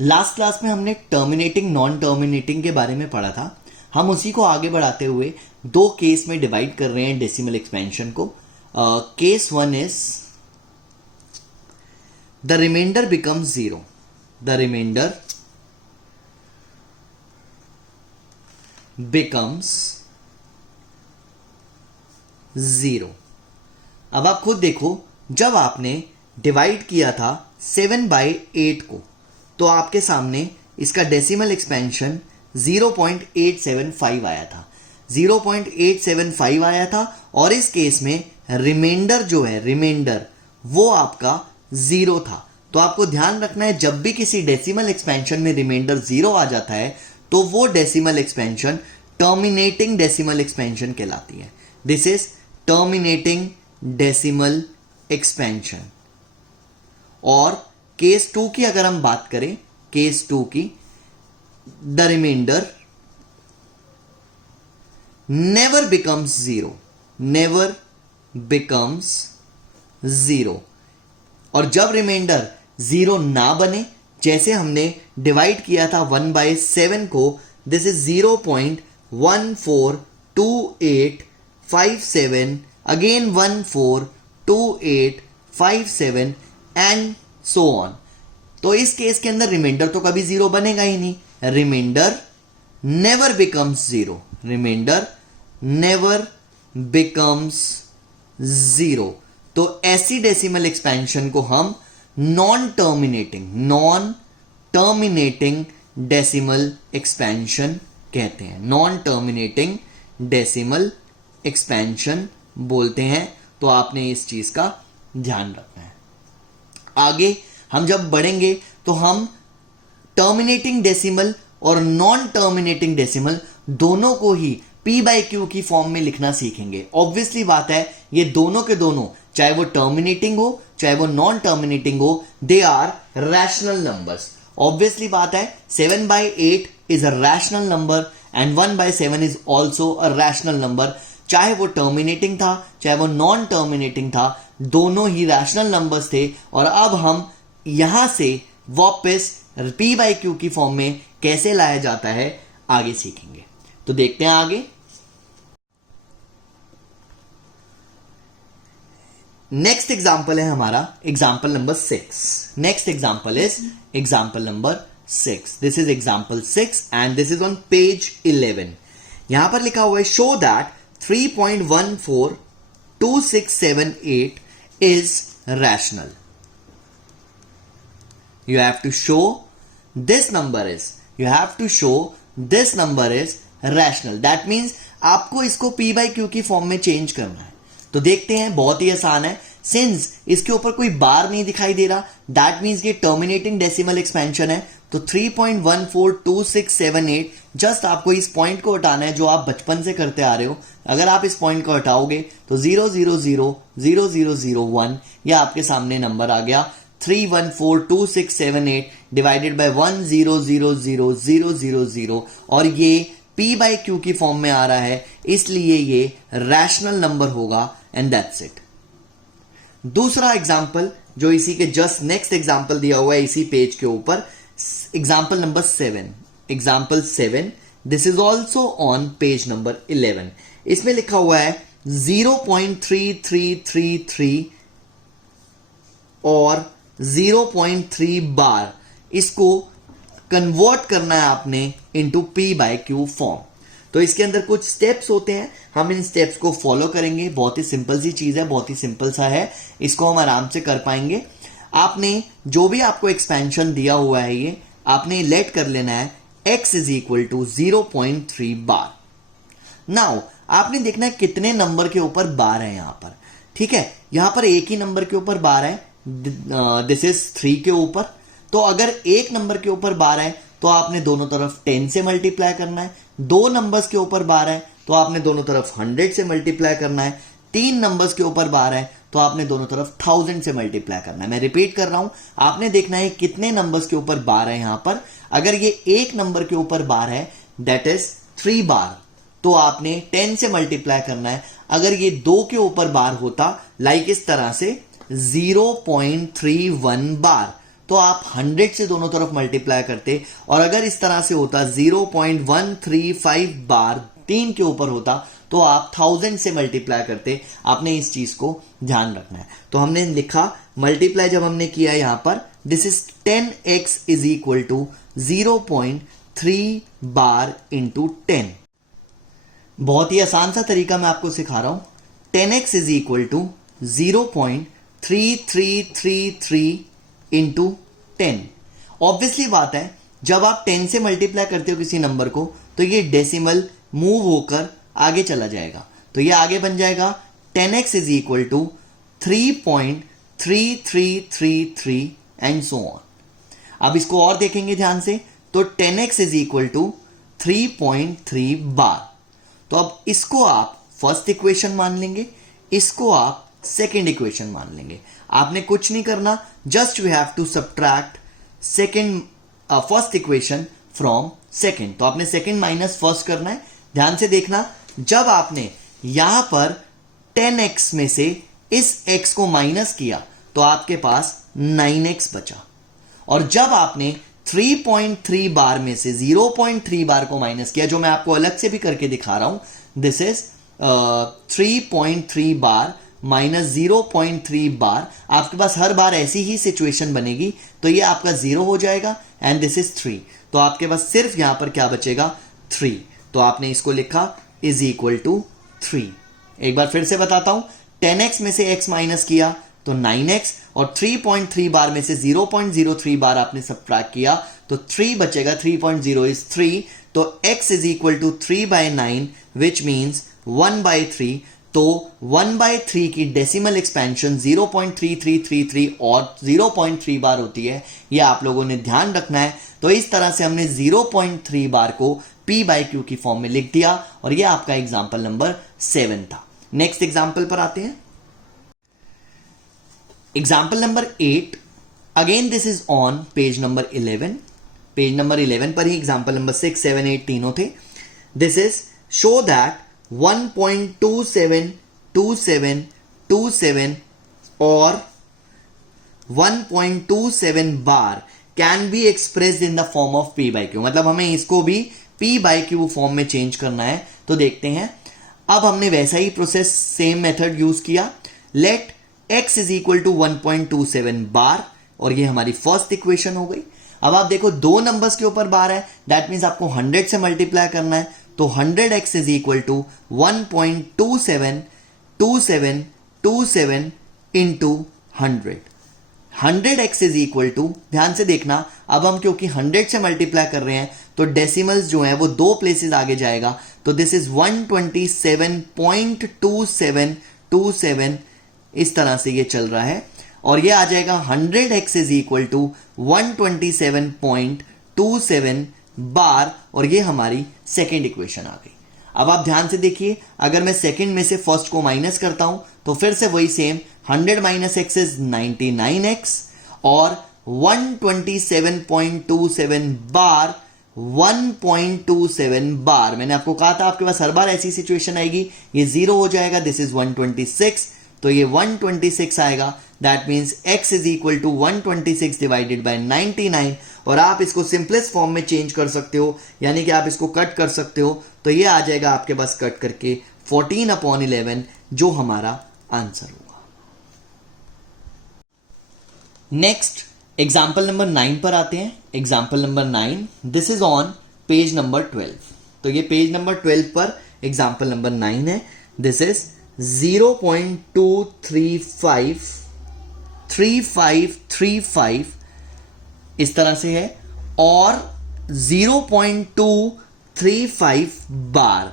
Last class में हमने terminating non terminating के बारे में पढ़ा था। हम उसी को आगे बढ़ाते हुए दो केस में डिवाइड कर रहे हैं डेसिमल एक्सपेंशन को। Case one is the remainder becomes zero. The remainder becomes zero. अब आप खुद देखो, जब आपने डिवाइड किया था 7/8 को, तो आपके सामने इसका डेसिमल एक्सपेंशन 0.875 आया था। 0.875 आया था और इस केस में रिमाइंडर जो है, रिमाइंडर वो आपका जीरो था। तो आपको ध्यान रखना है, जब भी किसी डेसिमल एक्सपेंशन में रिमाइंडर जीरो आ जाता है तो वो decimal expansion terminating decimal expansion कहलाती है। This is terminating decimal expansion. और केस टू की अगर हम बात करें, केस टू की, the reminder never becomes zero. Never becomes zero. और जब रिमाइंडर जीरो ना बने, जैसे हमने डिवाइड किया था 1/7 को, this is 0.142857, again 142857 and so on. तो इस केस के अंदर रिमाइंडर तो कभी जीरो बनेगा ही नहीं। Reminder never becomes zero. Reminder never becomes zero. तो ऐसी डेसिमल एक्सपेंशन को हम नॉन टर्मिनेटिंग डेसिमल एक्सपेंशन कहते हैं। नॉन टर्मिनेटिंग डेसिमल एक्सपेंशन बोलते हैं। तो आपने इस चीज का ध्यान रखना है। आगे हम जब बढ़ेंगे तो हम टर्मिनेटिंग डेसिमल और नॉन टर्मिनेटिंग डेसिमल दोनों को ही p/q की फॉर्म में लिखना सीखेंगे। ऑब्वियसली बात है, ये दोनों के दोनों, चाहे वो टर्मिनेटिंग हो चाहे वो नॉन टर्मिनेटिंग हो, they are rational numbers. Obviously बात है, 7/8 is a rational number and 1/7 is also a rational number. चाहे वो टर्मिनेटिंग था चाहे वो नॉन टर्मिनेटिंग था, दोनों ही रैशनल नंबर्स थे। और अब हम यहां से वापस p/q की फॉर्म में कैसे लाया जाता है आगे सीखेंगे। तो देखते हैं आगे। नेक्स्ट एग्जाम्पल है हमारा example number 6। Next example is example number 6। This is example 6 and this is on page 11। यहां पर लिखा हुआ है, show that 3.142678 is rational. You have to show this number is rational. That means आपको इसको p/q की फॉर्म में change करना है। तो देखते हैं, बहुत ही आसान है। सिंस इसके ऊपर कोई बार नहीं दिखाई दे रहा, दैट मीन्स ये टर्मिनेटिंग डेसिमल एक्सपेंशन है। तो 3.142678, जस्ट आपको इस पॉइंट को हटाना है जो आप बचपन से करते आ रहे हो। अगर आप इस पॉइंट को हटाओगे तो 0000001 यह आपके सामने नंबर आ गया। 3142678 डिवाइडेड बाय 1000000, और ये p/q की फॉर्म में आ रहा है, इसलिए ये रैशनल नंबर होगा एंड दैट्स इट। दूसरा एग्जाम्पल जो इसी के जस्ट नेक्स्ट एग्जाम्पल दिया हुआ है इसी पेज के ऊपर, example number 7। Example 7, this is also on page number 11। इसमें लिखा हुआ है 0.3333 और 0.3 बार। इसको कन्वर्ट करना है आपने इनटू p/q फॉर्म। तो इसके अंदर कुछ स्टेप्स होते हैं, हम इन स्टेप्स को फॉलो करेंगे। बहुत ही सिंपल सी चीज है, बहुत ही सिंपल सा है, इसको हम आराम से कर पाएंगे। आपने जो भी आपको एक्सपेंशन दिया हुआ है, ये आपने लेट कर लेना है x is equal to 0.3 bar. Now आपने देखना है कितने नंबर के ऊपर बार है यहां पर। ठीक है, यहां पर एक ही नंबर के ऊपर बार है, दिस इज 3 के ऊपर। तो अगर एक नंबर के ऊपर बार है तो आपने दोनों तरफ 10 से मल्टीप्लाई करना है। 2 नंबर्स के ऊपर बार है तो आपने दोनों तरफ 100 से मल्टीप्लाई करना है। 3 नंबर्स के ऊपर बार है तो आपने दोनों तरफ 1000 से मल्टीप्लाई करना है। मैं रिपीट कर रहा हूं, आपने देखना है कितने नंबर्स के ऊपर बार है यहां पर। अगर ये एक नंबर के ऊपर बार है, दैट इज 3 बार, तो आपने 10 से मल्टीप्लाई करना है। अगर ये 2 के ऊपर बार होता, लाइक इस तरह से 0.31 बार, तो आप 100 से दोनों तरफ मल्टीप्लाई करते, और अगर इस तरह से होता 0.135 बार 3 के ऊपर होता तो आप 1000 से मल्टीप्लाई करते। आपने इस चीज को ध्यान रखना है। तो हमने लिखा मल्टीप्लाई जब हमने किया यहां पर, this is 10x is equal to 0.3 bar into 10। बहुत ही आसान सा तरीका मैं आपको सिखा रहा हूं। 10x is equal to 0.3333 into 10। Obviously बात है, जब आप 10 से मल्टीप्लाई करते हो किसी नंबर को तो ये डेसिमल मूव होकर आगे चला जाएगा। तो ये आगे बन जाएगा 10x is equal to 3.3333 and so on. अब इसको और देखेंगे ध्यान से, तो 10x इज इक्वल टू 3.3 बार। तो अब इसको आप फर्स्ट इक्वेशन मान लेंगे, इसको आप सेकेंड इक्वेशन मान लेंगे। आपने कुछ नहीं करना, just we have to subtract first equation from second. तो आपने सेकेंड माइनस फर्स्ट करना है। ध्यान से देखना, जब आपने यहां पर 10x में से इस x को माइनस किया तो आपके पास 9x बचा, और जब आपने 3.3 बार में से 0.3 बार को माइनस किया, जो मैं आपको अलग से भी करके दिखा रहा हूं, दिस इज 3.3 बार माइनस 0.3 बार, आपके पास हर बार ऐसी ही सिचुएशन बनेगी, तो ये आपका 0 हो जाएगा एंड दिस इज 3। तो आपके पास सिर्फ यहां पर क्या बचेगा, 3। तो आपने इसको लिखा इज इक्वल टू 3। एक बार फिर से बताता हूं, 10x में से x माइनस किया तो 9x, और 3.3 बार में से 0.03 बार आपने सब्ट्रैक्ट किया तो 3 बचेगा। 3.0 इज 3, तो x is equal to 3/9 which means 1/3। तो 1/3 की डेसिमल एक्सपेंशन 0.3333 और 0.3 बार होती है, यह आप लोगों ने ध्यान रखना है। तो इस तरह से हमने 0.3 बार को p/q की फॉर्म में लिख दिया, और यह आपका एग्जाम्पल नंबर 7 था। नेक्स्ट एग्जाम्पल पर आते हैं। Example number 8, again this is on page number 11। Page number 11 पर ही एग्जाम्पल नंबर 6, 7, 8 तीनों थे। दिस इज शो दैट 1.272727 और 1.27 बार can be expressed in the form of p/q। मतलब हमें इसको भी p/q फॉर्म में चेंज करना है। तो देखते हैं, अब हमने वैसा ही प्रोसेस, सेम मेथड यूज किया। Let x is equal to 1.27 bar, और ये हमारी फर्स्ट इक्वेशन हो गई। अब आप देखो, दो नंबर्स के ऊपर बार है, दैट मीन्स आपको 100 से मल्टीप्लाई करना है। तो 100x is equal to 1.272727 into 100। 100x is equal to, ध्यान से देखना, अब हम क्योंकि 100 से मल्टीप्लाई कर रहे हैं तो डेसिमल्स जो है वो 2 प्लेसेस आगे जाएगा। तो दिस इज 127.2727, इस तरह से ये चल रहा है, और ये आ जाएगा 100x इज इक्वल टू 127.27 बार, और ये हमारी सेकेंड इक्वेशन आ गई। अब आप ध्यान से देखिए, अगर मैं सेकेंड में से फर्स्ट को माइनस करता हूं तो फिर से वही same, 100 minus x is 99x, और 127.27 बार 1.27 बार। मैंने आपको कहा था आपके पास हर बार ऐसी सिचुएशन आएगी, ये 0 हो जाएगा, दिस इज 126, तो ये 126 आएगा। That means x is equal to 126 divided by 99, और आप इसको सिंपलेस्ट फॉर्म में चेंज कर सकते हो, यानी कि आप इसको कट कर सकते हो। तो ये आ जाएगा आपके पास कट करके 14/11, जो हमारा आंसर होगा। नेक्स्ट एग्जाम्पल नंबर 9 पर आते हैं। Example number 9, this is on page number 12। तो ये पेज नंबर 12 पर एग्जाम्पल नंबर 9 है। दिस इज 0.23535 इस तरह से है, और 0.235 बार।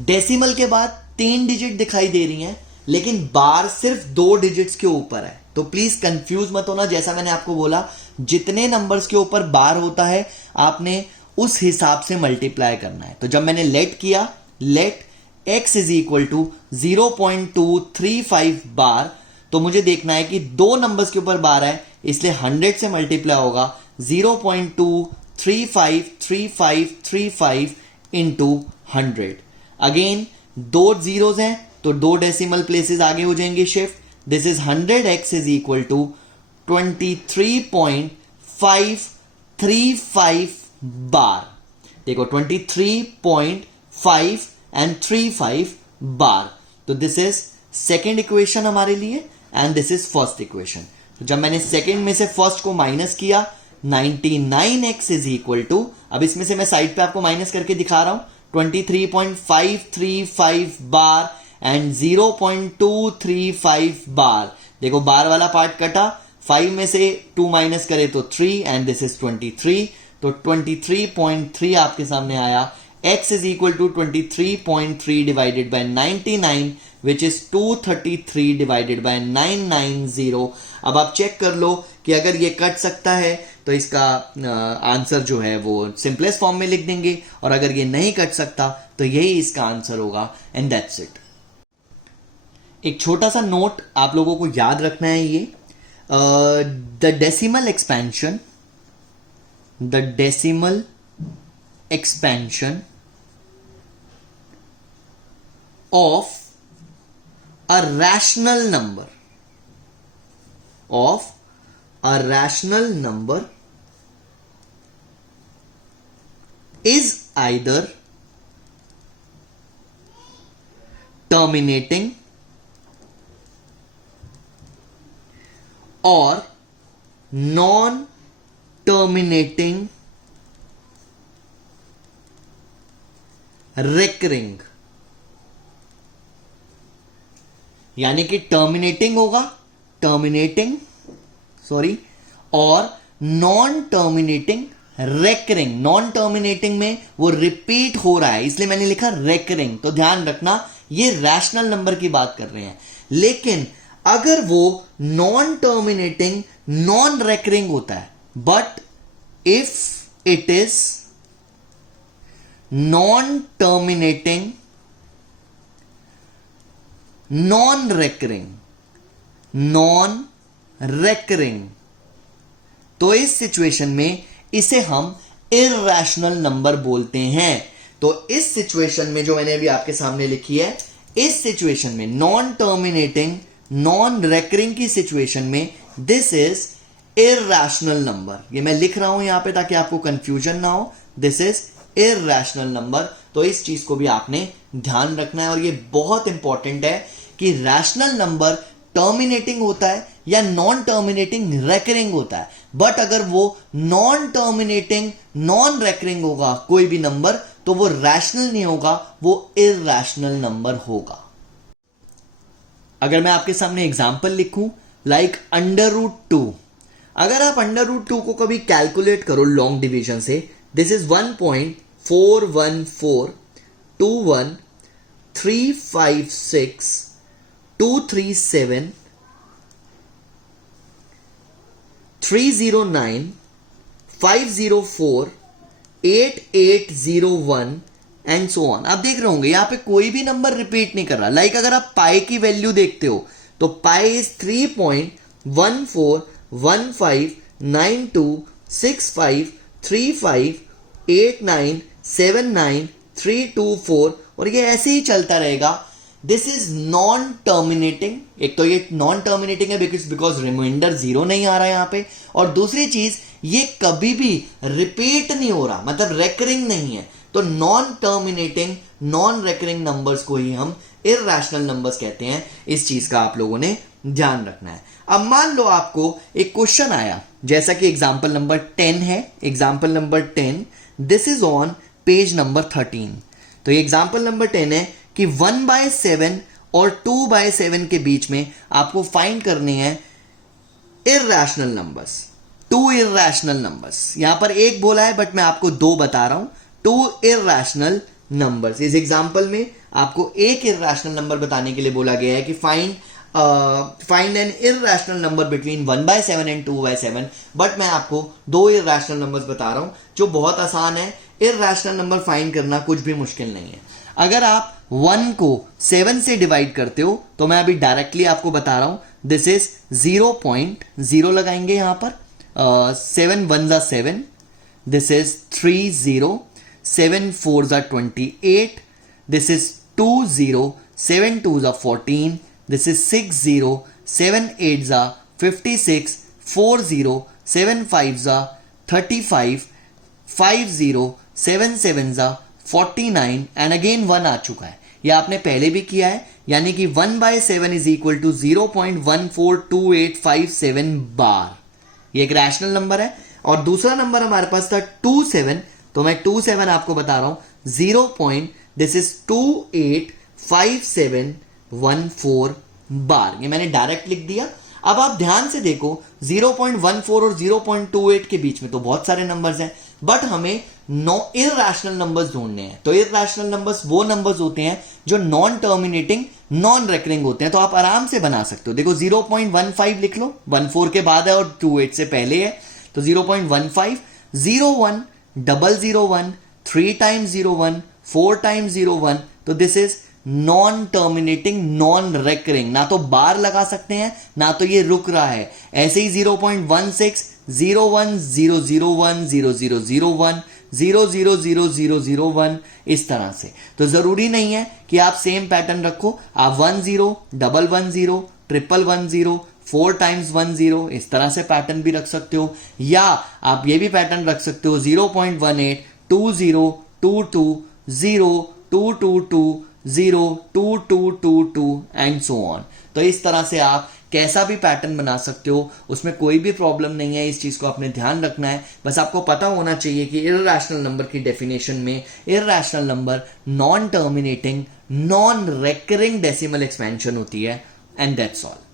डेसिमल के बाद 3 डिजिट दिखाई दे रही हैं, लेकिन बार सिर्फ 2 डिजिट्स के ऊपर है। तो प्लीज कंफ्यूज मत होना, जैसा मैंने आपको बोला, जितने नंबर्स के ऊपर बार होता है आपने उस हिसाब से मल्टीप्लाई करना है। तो जब मैंने लेट किया, let x is equal to 0.235 bar, तो मुझे देखना है कि 2 नंबर्स के ऊपर बार है, इसलिए 100 से मल्टीप्लाई होगा 0.2353535 इंटू 100। अगेन 2 जीरोज हैं तो 2 डेसिमल प्लेसेस आगे हो जाएंगे shift. This is 100x is equal to 23.535 bar. देखो 23.5 एंड 35 बार। तो दिस इज सेकेंड इक्वेशन हमारे लिए and this is first equation. तो जब मैंने सेकेंड में से फर्स्ट को माइनस किया 99x इज इक्वल टू, अब इसमें से मैं साइड पे आपको माइनस करके दिखा रहा हूं, 23.535 बार एंड 0.235 बार। देखो बार वाला पार्ट कटा, 5 में से 2 माइनस करे तो 3 एंड दिस इज 23। तो 23.3 आपके सामने आया। x is equal to 23.3 divided by 99 which is 233 divided by 990। अब आप चेक कर लो कि अगर ये कट सकता है तो इसका आंसर जो है वो सिंपलेस्ट फॉर्म में लिख देंगे, और अगर ये नहीं कट सकता तो यही इसका आंसर होगा एंड दैट्स इट। एक छोटा सा नोट आप लोगों को याद रखना है, ये the decimal expansion of a rational number is either terminating or non-terminating recurring। यानी कि टर्मिनेटिंग होगा, और non terminating recurring. Non terminating में वो रिपीट हो रहा है, इसलिए मैंने लिखा रेकरिंग। तो ध्यान रखना ये रैशनल नंबर की बात कर रहे हैं। लेकिन अगर वो नॉन टर्मिनेटिंग नॉन रेकरिंग होता है, but if it is non terminating non recurring, तो इस सिचुएशन में इसे हम इररेशनल नंबर बोलते हैं। तो इस सिचुएशन में जो मैंने अभी आपके सामने लिखी है, इस सिचुएशन में नॉन टर्मिनेटिंग नॉन रेकरिंग की सिचुएशन में दिस इज इररेशनल नंबर। ये मैं लिख रहा हूं यहां पे ताकि आपको कंफ्यूजन ना हो, दिस इज इररेशनल नंबर। तो इस चीज को भी आपने ध्यान रखना है, और ये बहुत इंपॉर्टेंट है कि रैशनल नंबर टर्मिनेटिंग होता है या नॉन टर्मिनेटिंग रेकरिंग होता है। बट अगर वो नॉन टर्मिनेटिंग नॉन रेकरिंग होगा कोई भी नंबर, तो वो रैशनल नहीं होगा, वो इररेशनल नंबर होगा। अगर मैं आपके सामने एग्जांपल लिखूं लाइक √2, अगर आप √2 को कभी कैलकुलेट करो लॉन्ग डिवीजन से, this is 1.41421356357 309 504 8801 and so on. आप देख रहे होंगे यहां पे कोई भी नंबर रिपीट नहीं कर रहा। लाइक अगर आप पाई की वैल्यू देखते हो तो पाई इज 3.1415926535897939 और ये ऐसे ही चलता रहेगा। This is non terminating. एक तो ये नॉन टर्मिनेटिंग है बिकॉज रिमाइंडर 0 नहीं आ रहा है यहां पे, और दूसरी चीज ये कभी भी रिपीट नहीं हो रहा, मतलब रेकरिंग नहीं है। तो non terminating non recurring numbers को ही हम इररेशनल नंबर्स कहते हैं। इस चीज का आप लोगों ने ध्यान रखना है। अब मान लो आपको एक क्वेश्चन आया, जैसा कि एग्जाम्पल नंबर 10 है। Example number 10, this is on page number 13। तो ये एग्जाम्पल नंबर 10 है कि 1/7 और 2/7 के बीच में आपको फाइंड करने हैं इररेशनल नंबर्स, 2 इररेशनल नंबर्स। यहां पर एक बोला है बट मैं आपको 2 बता रहा हूं, 2 इररेशनल नंबर्स। इस एग्जाम्पल में आपको एक इररेशनल नंबर बताने के लिए बोला गया है कि find an irrational number between 1/7 and 2/7। But मैं आपको 2 इररेशनल नंबर्स बता रहा हूं जो बहुत आसान है। इररेशनल नंबर फाइंड करना कुछ भी मुश्किल नहीं है। अगर आप 1 को 7 से डिवाइड करते हो तो मैं अभी डायरेक्टली आपको बता रहा हूं, दिस इज 0.0 लगाएंगे यहां पर। 7 1 7, this is 30, 7 4 28, this is 20, 7 2 14, this is 60, 7 8 56, 4 0 7 5 जा 35 5 0 7 7 जा 49 एंड अगेन 1 आ चुका है। यह आपने पहले भी किया है, यानी कि 1/7 इज इक्वल टू 0.142857 बार। ये एक रैशनल नंबर है। और दूसरा नंबर हमारे पास था 27, तो मैं 27 आपको बता रहा हूं, दिस इज 285714 बार। ये मैंने डायरेक्ट लिख दिया। अब आप ध्यान से देखो 0.14 और 0.28 के बीच में तो बहुत सारे नंबर्स हैं, बट हमें इररेशनल नंबर्स ढूंढने हैं। तो इररेशनल नंबर्स वो नंबर्स होते हैं जो नॉन टर्मिनेटिंग नॉन रेकरिंग होते हैं। तो आप आराम से बना सकते हो। देखो 0.15 लिख लो, 14 के बाद है और 28 से पहले है, तो 0.15 01 001 3 times 01 4 times 01, तो this is non terminating non recurring. ना तो बार लगा सकते हैं ना तो ये रुक रहा है। ऐसे ही 0.16 01 001 0001 000001 इस तरह से। तो जरूरी नहीं है कि आप सेम पैटर्न रखो, आप 10 110 111 4 times 10 इस तरह से पैटर्न भी रख सकते हो, या आप ये भी पैटर्न रख सकते हो 0.18 20 22 0 222 0 2222 एंड सो ऑन। तो इस तरह से आप कैसा भी पैटर्न बना सकते हो, उसमें कोई भी प्रॉब्लम नहीं है। इस चीज को आपने ध्यान रखना है। बस आपको पता होना चाहिए कि इररेशनल नंबर की डेफिनेशन में irrational number non terminating non recurring decimal expansion होती है, एंड दैट्स ऑल।